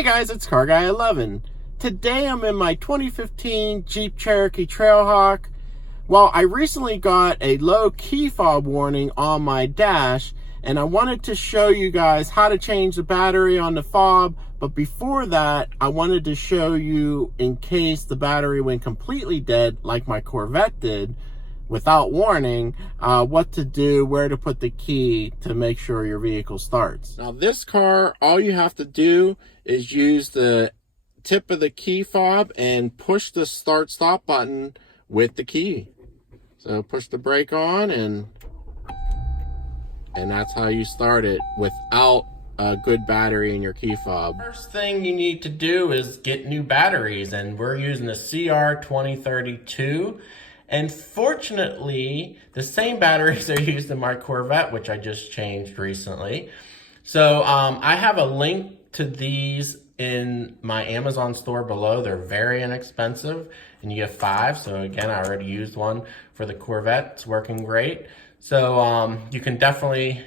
Hey guys, it's Car Guy 11. Today I'm in my 2015 Jeep Cherokee Trailhawk. Well, I recently got a low key fob warning on my dash, and I wanted to show you guys how to change the battery on the fob. But before that, I wanted to show you, in case the battery went completely dead like my Corvette did without warning, what to do, where to put the key to make sure your vehicle starts. Now this car, all you have to do is use the tip of the key fob and push the start stop button with the key. So push the brake on and that's how you start it without a good battery in your key fob. First thing you need to do is get new batteries, and we're using the CR2032. And fortunately, the same batteries are used in my Corvette, which I just changed recently. So I have a link to these in my Amazon store below. They're very inexpensive, and you get 5. So again, I already used one for the Corvette. It's working great. So you can definitely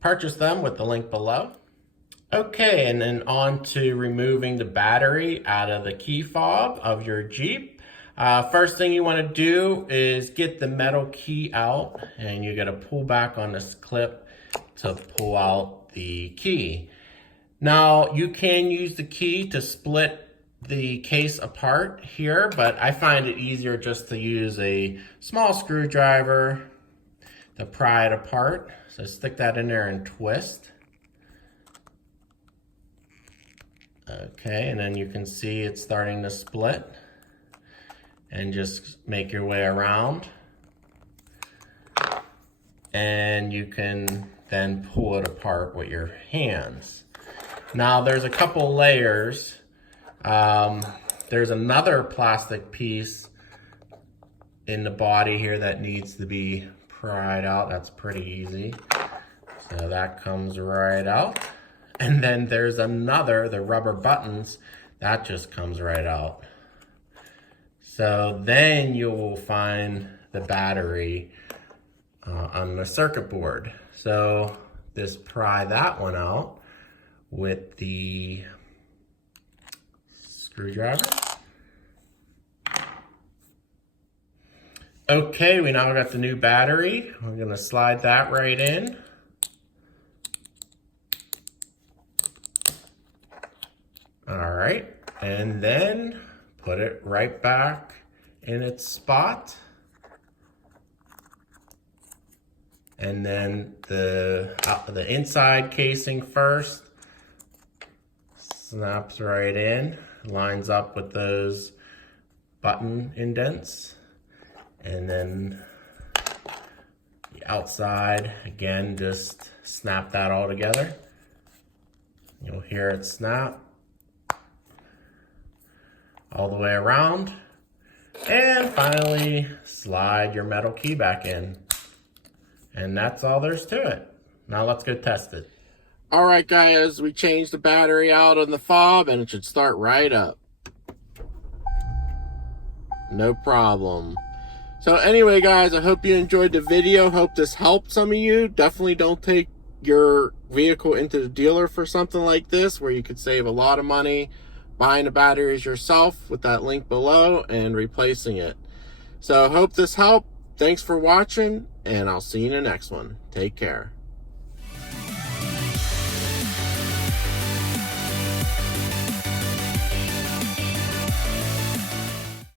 purchase them with the link below. Okay, and then on to removing the battery out of the key fob of your Jeep. First thing you want to do is get the metal key out, and you got to pull back on this clip to pull out the key. Now you can use the key to split the case apart here, but I find it easier just to use a small screwdriver to pry it apart. So stick that in there and twist. Okay, and then you can see it's starting to split. And just make your way around. And you can then pull it apart with your hands. Now there's a couple layers. There's another plastic piece in the body here that needs to be pried out. That's pretty easy. So that comes right out. And then there's another, the rubber buttons, that just comes right out. So then you will find the battery on the circuit board. So just pry that one out with the screwdriver. Okay, we now got the new battery. We're gonna slide that right in. All right, and then put it right back in its spot. And then the inside casing first snaps right in, lines up with those button indents. And then the outside, again, just snap that all together. You'll hear it snap all the way around, and finally slide your metal key back in. And that's all there's to it. Now let's go test it. All right, guys, we changed the battery out on the fob, and it should start right up. No problem. So anyway, guys, I hope you enjoyed the video. Hope this helped some of you. Definitely don't take your vehicle into the dealer for something like this, where you could save a lot of money buying the batteries yourself with that link below and replacing it. So hope this helped. Thanks for watching, and I'll see you in the next one. Take care.